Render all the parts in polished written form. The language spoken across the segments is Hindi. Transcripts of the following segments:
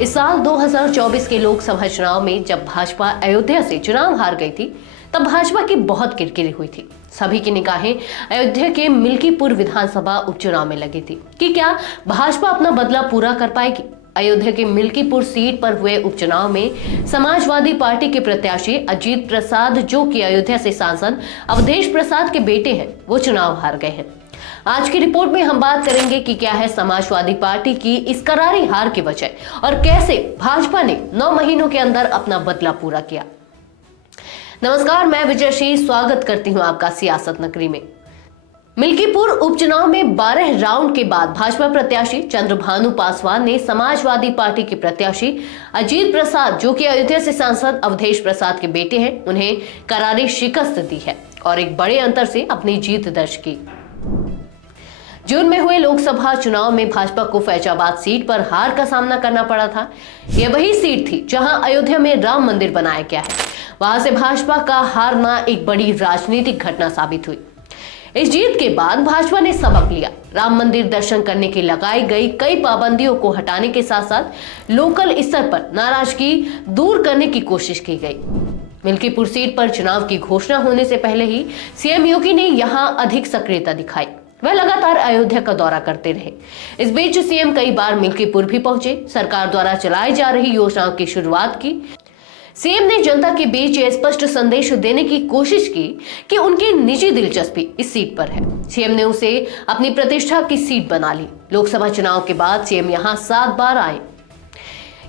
इस साल 2024 के लोकसभा चुनाव में जब भाजपा अयोध्या से चुनाव हार गई थी, तब भाजपा की बहुत किरकिरी हुई थी। सभी की निगाहें अयोध्या के मिल्कीपुर विधानसभा उपचुनाव में लगी थी कि क्या भाजपा अपना बदला पूरा कर पाएगी। अयोध्या के मिल्कीपुर सीट पर हुए उपचुनाव में समाजवादी पार्टी के प्रत्याशी अजीत प्रसाद, जो कि अयोध्या से सांसद अवधेश प्रसाद के बेटे हैं, वो चुनाव हार गए हैं। आज की रिपोर्ट में हम बात करेंगे कि क्या है समाजवादी पार्टी की इस करारी हार की वजह और कैसे भाजपा ने 9 महीनों के अंदर अपना बदला पूरा किया। नमस्कार, मैं विजयश्री स्वागत करती हूं आपका सियासत नगरी में। मिल्कीपुर उपचुनाव में 12 राउंड के बाद भाजपा प्रत्याशी चंद्रभानु पासवान ने समाजवादी पार्टी के प्रत्याशी अजीत प्रसाद, जो कि अयोध्या से सांसद अवधेश प्रसाद के बेटे हैं, उन्हें करारी शिकस्त दी है और एक बड़े अंतर से अपनी जीत दर्ज की। जून में हुए लोकसभा चुनाव में भाजपा को फैजाबाद सीट पर हार का सामना करना पड़ा था। यह वही सीट थी जहां अयोध्या में राम मंदिर बनाया गया है। वहां से भाजपा का हारना एक बड़ी राजनीतिक घटना साबित हुई। इस जीत के बाद भाजपा ने सबक लिया। राम मंदिर दर्शन करने की लगाई गई कई पाबंदियों को हटाने के साथ साथ लोकल स्तर पर नाराजगी दूर करने की कोशिश की गई। मिल्कीपुर सीट पर चुनाव की घोषणा होने से पहले ही सीएम योगी ने यहां अधिक सक्रियता दिखाई। वह लगातार अयोध्या का दौरा करते रहे। इस बीच सीएम कई बार मिल्कीपुर भी पहुंचे, सरकार द्वारा चलाई जा रही योजनाओं की शुरुआत की। सीएम ने जनता के बीच यह स्पष्ट संदेश देने की कोशिश की कि उनकी निजी दिलचस्पी इस सीट पर है। सीएम ने उसे अपनी प्रतिष्ठा की सीट बना ली। लोकसभा चुनाव के बाद सीएम यहां 7 बार आए।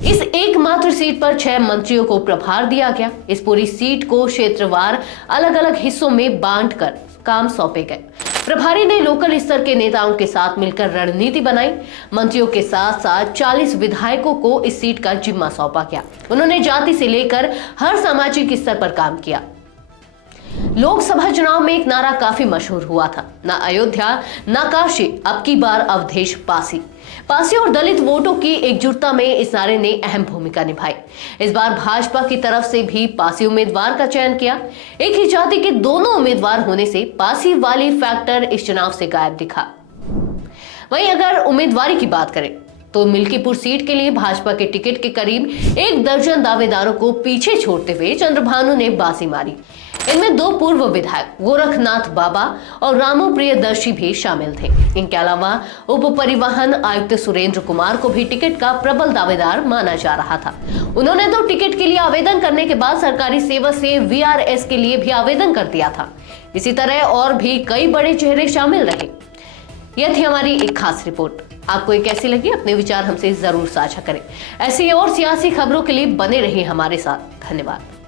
इस एकमात्र सीट पर 6 मंत्रियों को प्रभार दिया गया। इस पूरी सीट को क्षेत्रवार अलग अलग हिस्सों में बांटकर काम सौंपे गए। प्रभारी ने लोकल स्तर के नेताओं के साथ मिलकर रणनीति बनाई। मंत्रियों के साथ साथ 40 विधायकों को इस सीट का जिम्मा सौंपा गया। उन्होंने जाति से लेकर हर सामाजिक स्तर पर काम किया। लोकसभा चुनाव में एक नारा काफी मशहूर हुआ था, ना अयोध्या ना काशी, अब की बार अवधेश पासी। पासी और दलित वोटों की एकजुटता में इस नारे ने अहम भूमिका निभाई। इस बार भाजपा की तरफ से भी पासी उम्मीदवार का चयन किया। एक ही जाति के दोनों उम्मीदवार होने से पासी वाली फैक्टर इस चुनाव से गायब दिखा। वहीं अगर उम्मीदवारी की बात करें तो मिल्कीपुर सीट के लिए भाजपा के टिकट के करीब 1 दर्जन दावेदारों को पीछे छोड़ते हुए चंद्रभानु ने बाजी मारी। इनमें 2 पूर्व विधायक गोरखनाथ बाबा और रामू प्रियदर्शी भी शामिल थे। इनके अलावा उप परिवहन आयुक्त सुरेंद्र कुमार को भी टिकट का प्रबल दावेदार माना जा रहा था। उन्होंने तो टिकट के लिए आवेदन करने के बाद सरकारी सेवा से वीआरएस के लिए भी आवेदन कर दिया था। इसी तरह और भी कई बड़े चेहरे शामिल रहे। यह थी हमारी एक खास रिपोर्ट। आपको ये कैसी लगी? अपने विचार हमसे जरूर साझा करें। ऐसी और सियासी खबरों के लिए बने रहिए हमारे साथ। धन्यवाद।